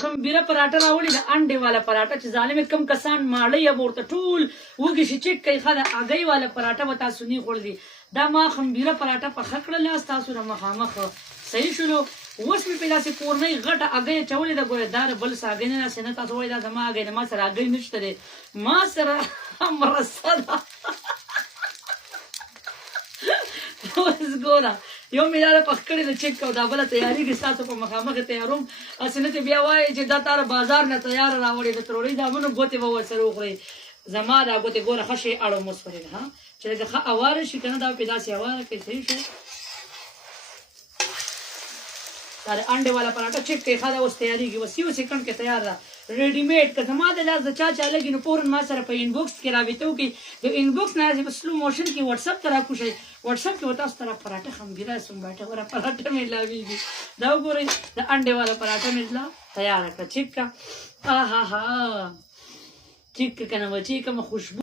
خمبيره پراټه راوړي د انډې والا پراټه چې ظالم کم کسان ماړی یا ورته ټول وږي شي چیک کوي خا د اګۍ والا پراټه به تاسو نه خوړلي دا ما خمبيره پراټه پخه کړله تاسو را مخامخ صحیح شلو اوس مې په داسې کورنۍ غټه اګۍ اچولې ده ګوره دا بل څه اګۍ نه داسې نه تاسو وایي دا زما اګۍ ده ما سره اګۍ نشته دی ما سره مرسته ده اوس ګوره یو مې دا پخ کړې ده چیک کوو دا بله تیاري کې ستاسو په مخامخ تیاروم هسې نه چې بیا وایي چې دا تاره بازار نه تیار راوړې د تروړۍ دامونو ګوتې به ورسره وخورئ زما دا ګوتې ګوره ښه شی اړو مسپرې ده چې لکه ښه اواره شي که نه دا پې داسې اواره کوي صحیح شو دا د انډې والا پراټه چیک کوي ښه دا اوس تیارېږي بس یو سیکنډ کې تیار ده ریډیمیډ که زما د لاس د چا لګي نو فورن ما سره په انبوکس کې رابطه وکړي د انبوکس نه په سلو موشن کې وټساپ ته راکوشئ وټساپ کې به تاسو ته پراټه خمبیره سنباټه وره پراټه مې لاویږي دا وګورئ د انډې والا پراټه مې لا تیاره کړه چیک کا آها ها چیک که نه به چیک کومه خوشبو